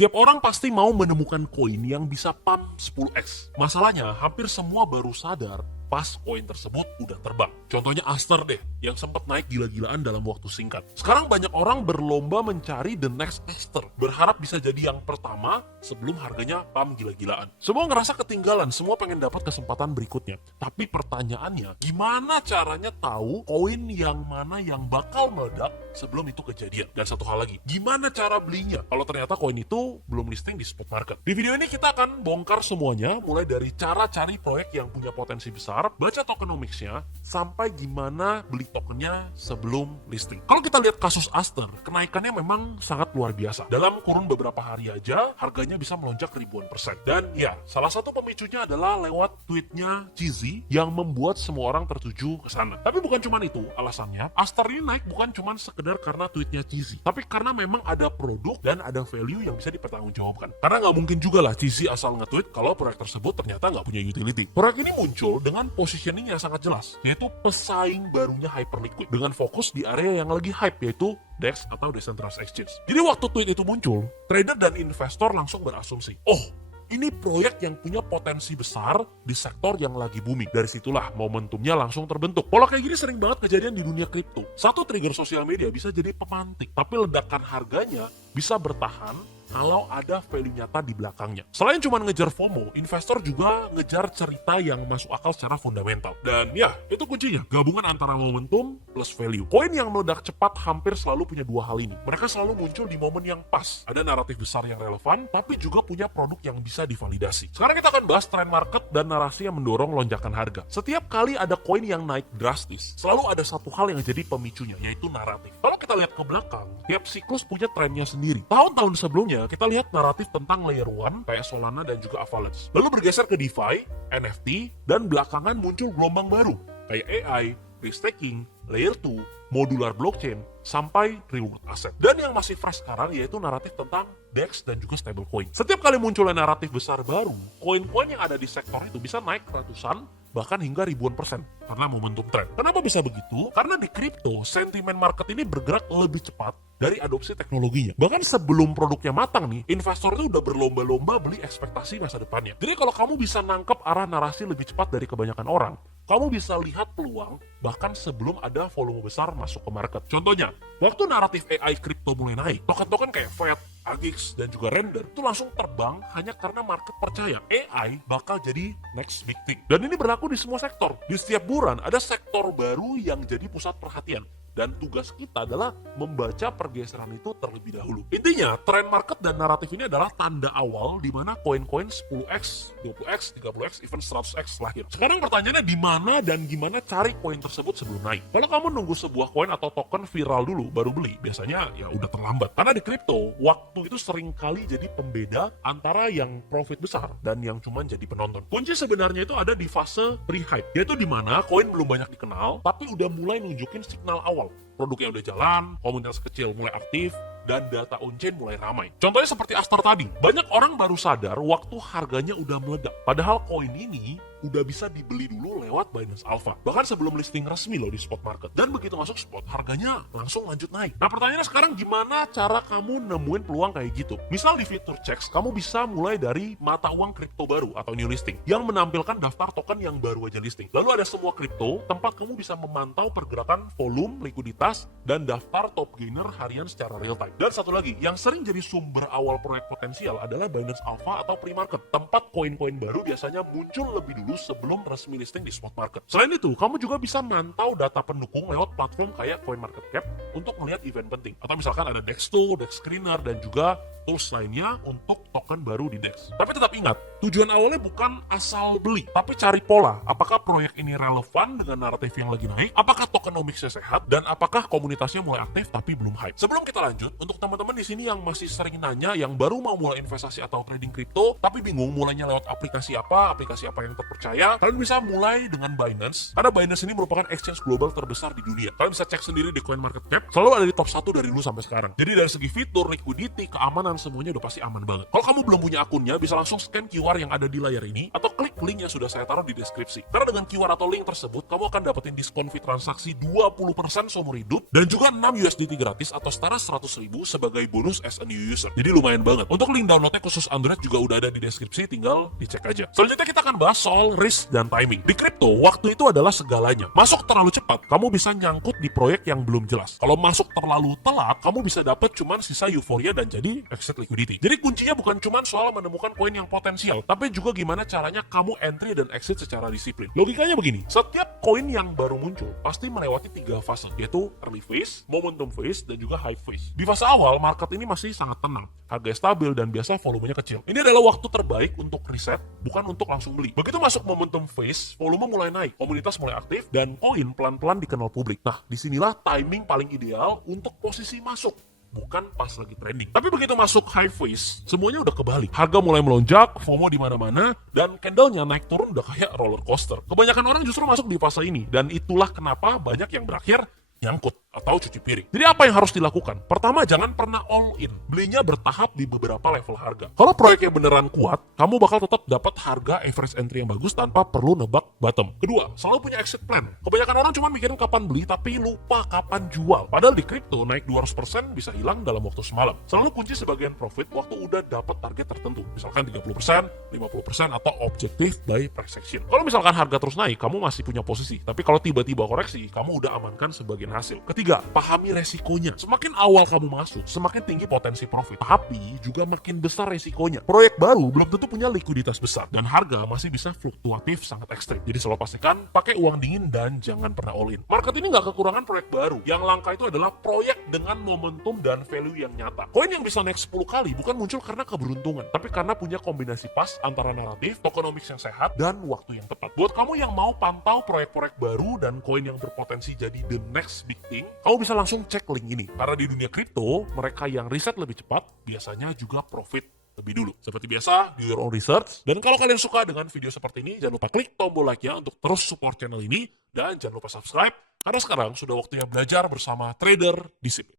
Setiap orang pasti mau menemukan koin yang bisa pump 10x. Masalahnya, hampir semua baru sadar pas koin tersebut udah terbang. Contohnya Aster deh, yang sempat naik gila-gilaan dalam waktu singkat. Sekarang banyak orang berlomba mencari the next Aster, berharap bisa jadi yang pertama sebelum harganya pump gila-gilaan. Semua ngerasa ketinggalan, semua pengen dapat kesempatan berikutnya. Tapi pertanyaannya, gimana caranya tahu koin yang mana yang bakal meledak sebelum itu kejadian? Dan satu hal lagi, gimana cara belinya kalau ternyata koin itu belum listing di spot market? Di video ini kita akan bongkar semuanya, mulai dari cara cari proyek yang punya potensi besar, baca tokenomics-nya, sampai gimana beli tokennya sebelum listing. Kalau kita lihat kasus Aster, kenaikannya memang sangat luar biasa. Dalam kurun beberapa hari aja, harganya bisa melonjak ribuan persen. Dan ya, salah satu pemicunya adalah lewat tweetnya Cheesy yang membuat semua orang tertuju ke sana. Tapi bukan cuma itu alasannya. Aster ini naik bukan cuma sekedar karena tweetnya Cheesy, tapi karena memang ada produk dan ada value yang bisa dipertanggungjawabkan. Karena nggak mungkin juga lah Cheesy asal nge-tweet kalau proyek tersebut ternyata nggak punya utility. Proyek ini muncul dengan positioning yang sangat jelas, yaitu pesaing barunya Hyperliquid dengan fokus di area yang lagi hype, yaitu DEX atau Decentralized Exchange. Jadi waktu tweet itu muncul, trader dan investor langsung berasumsi, oh, ini proyek yang punya potensi besar di sektor yang lagi booming. Dari situlah momentumnya langsung terbentuk. Pola kayak gini sering banget kejadian di dunia kripto. Satu trigger sosial media bisa jadi pemantik, tapi ledakan harganya bisa bertahan kalau ada value nyata di belakangnya. Selain cuma ngejar FOMO, investor juga ngejar cerita yang masuk akal secara fundamental. Dan ya, itu kuncinya. Gabungan antara momentum plus value. Koin yang meledak cepat hampir selalu punya dua hal ini. Mereka selalu muncul di momen yang pas. Ada naratif besar yang relevan, tapi juga punya produk yang bisa divalidasi. Sekarang kita akan bahas trend market dan narasi yang mendorong lonjakan harga. Setiap kali ada koin yang naik drastis, selalu ada satu hal yang jadi pemicunya, yaitu naratif. Kalau kita lihat ke belakang, tiap siklus punya trennya sendiri. Tahun-tahun sebelumnya, kita lihat naratif tentang layer 1 kayak Solana dan juga Avalanche. Lalu bergeser ke DeFi, NFT, dan belakangan muncul gelombang baru kayak AI, risk taking, layer 2, modular blockchain, sampai reward asset. Dan yang masih fresh sekarang yaitu naratif tentang DEX dan juga stablecoin. Setiap kali munculnya naratif besar baru, koin-koin yang ada di sektor itu bisa naik ratusan bahkan hingga ribuan persen karena momentum tren. Kenapa bisa begitu? Karena di kripto, sentimen market ini bergerak lebih cepat dari adopsi teknologinya. Bahkan sebelum produknya matang nih, investor itu udah berlomba-lomba beli ekspektasi masa depannya. Jadi kalau kamu bisa nangkep arah narasi lebih cepat dari kebanyakan orang, kamu bisa lihat peluang bahkan sebelum ada volume besar masuk ke market. Contohnya, waktu naratif AI kripto mulai naik, token-token kayak FED, AGX, dan juga Render itu langsung terbang hanya karena market percaya AI bakal jadi next big thing. Dan ini berlaku di semua sektor. Di setiap bulan ada sektor baru yang jadi pusat perhatian. Dan tugas kita adalah membaca pergeseran itu terlebih dahulu. Intinya, tren market dan naratif ini adalah tanda awal di mana koin-koin 10x, 20x, 30x, even 100x lahir. Sekarang pertanyaannya di mana dan gimana cari koin tersebut sebelum naik. Kalau kamu nunggu sebuah koin atau token viral dulu baru beli, biasanya ya udah terlambat. Karena di kripto, waktu itu sering kali jadi pembeda antara yang profit besar dan yang cuma jadi penonton. Kunci sebenarnya itu ada di fase pre-hype, yaitu di mana koin belum banyak dikenal, tapi udah mulai nunjukin signal awal. Produknya udah jalan, komunitas kecil mulai aktif, dan data on-chain mulai ramai. Contohnya seperti Aster tadi, banyak orang baru sadar waktu harganya udah meledak. Padahal koin ini udah bisa dibeli dulu lewat Binance Alpha. Bahkan sebelum listing resmi loh di spot market. Dan begitu masuk spot, harganya langsung lanjut naik. Nah pertanyaannya sekarang gimana cara kamu nemuin peluang kayak gitu? Misal di fitur checks, kamu bisa mulai dari mata uang kripto baru atau new listing yang menampilkan daftar token yang baru aja listing. Lalu ada semua kripto, tempat kamu bisa memantau pergerakan volume, likuiditas, dan daftar top gainer harian secara real time. Dan satu lagi, yang sering jadi sumber awal proyek potensial adalah Binance Alpha atau pre-market. Tempat koin-koin baru biasanya muncul lebih dulu sebelum resmi listing di spot market. Selain itu, kamu juga bisa mantau data pendukung lewat platform kayak CoinMarketCap untuk melihat event penting. Atau misalkan ada DEX2, DEX Screener, dan juga tools lainnya untuk token baru di DEX. Tapi tetap ingat, tujuan awalnya bukan asal beli, tapi cari pola. Apakah proyek ini relevan dengan naratif yang lagi naik? Apakah tokenomicsnya sehat? Dan apakah komunitasnya mulai aktif tapi belum hype? Sebelum kita lanjut, untuk teman-teman di sini yang masih sering nanya, yang baru mau mulai investasi atau trading kripto, tapi bingung mulainya lewat aplikasi apa yang terpercaya, kalian bisa mulai dengan Binance, karena Binance ini merupakan exchange global terbesar di dunia. Kalian bisa cek sendiri di CoinMarketCap, selalu ada di top 1 dari dulu sampai sekarang. Jadi dari segi fitur, liquidity, keamanan, semuanya udah pasti aman banget. Kalau kamu belum punya akunnya, bisa langsung scan QR yang ada di layar ini, atau klik link yang sudah saya taruh di deskripsi. Karena dengan QR atau link tersebut, kamu akan dapetin diskon fee transaksi 20% seumur hidup dan juga 6 USDT gratis atau setara 100.000 sebagai bonus as a new user. Jadi lumayan banget. Untuk link downloadnya khusus Android juga udah ada di deskripsi, tinggal dicek aja. Selanjutnya kita akan bahas soal risk dan timing. Di kripto, waktu itu adalah segalanya. Masuk terlalu cepat, kamu bisa nyangkut di proyek yang belum jelas. Kalau masuk terlalu telat, kamu bisa dapat cuman sisa euforia dan jadi exit liquidity. Jadi kuncinya bukan cuman soal menemukan koin yang potensial, tapi juga gimana caranya kamu entry dan exit secara disiplin. Logikanya begini, setiap koin yang baru muncul pasti melewati 3 fase, yaitu early phase, momentum phase, dan juga high phase. Di fase awal, market ini masih sangat tenang, harga stabil, dan biasa volumenya kecil. Ini adalah waktu terbaik untuk riset, bukan untuk langsung beli. Begitu masuk momentum phase, volume mulai naik, komunitas mulai aktif, dan koin pelan-pelan dikenal publik. Nah, disinilah timing paling ideal untuk posisi masuk, bukan pas lagi trending. Tapi begitu masuk high phase, semuanya udah kebalik. Harga mulai melonjak, FOMO di mana-mana, dan candlenya naik turun udah kayak roller coaster. Kebanyakan orang justru masuk di fase ini, dan itulah kenapa banyak yang berakhir nyangkut atau cuci piring. Jadi apa yang harus dilakukan? Pertama, jangan pernah all in. Belinya bertahap di beberapa level harga. Kalau proyeknya beneran kuat, kamu bakal tetap dapat harga average entry yang bagus tanpa perlu nebak bottom. Kedua, selalu punya exit plan. Kebanyakan orang cuma mikirin kapan beli tapi lupa kapan jual. Padahal di kripto naik 200% bisa hilang dalam waktu semalam. Selalu kunci sebagian profit waktu udah dapat target tertentu. Misalkan 30%, 50% atau objective by price action. Kalau misalkan harga terus naik, kamu masih punya posisi. Tapi kalau tiba-tiba koreksi, kamu udah amankan sebagian hasil. Ketiga, pahami resikonya. Semakin awal kamu masuk, semakin tinggi potensi profit. Tapi juga makin besar resikonya. Proyek baru belum tentu punya likuiditas besar dan harga masih bisa fluktuatif sangat ekstrim. Jadi selalu pastikan pakai uang dingin dan jangan pernah all in. Market ini nggak kekurangan proyek baru. Yang langka itu adalah proyek dengan momentum dan value yang nyata. Koin yang bisa naik 10 kali bukan muncul karena keberuntungan, tapi karena punya kombinasi pas antara naratif, tokenomics yang sehat, dan waktu yang tepat. Buat kamu yang mau pantau proyek-proyek baru dan koin yang berpotensi jadi the next big thing, kamu bisa langsung cek link ini. Karena di dunia kripto, mereka yang riset lebih cepat biasanya juga profit lebih dulu. Seperti biasa, do your own research. Dan kalau kalian suka dengan video seperti ini, jangan lupa klik tombol like-nya untuk terus support channel ini. Dan jangan lupa subscribe, karena sekarang sudah waktunya belajar bersama trader disiplin.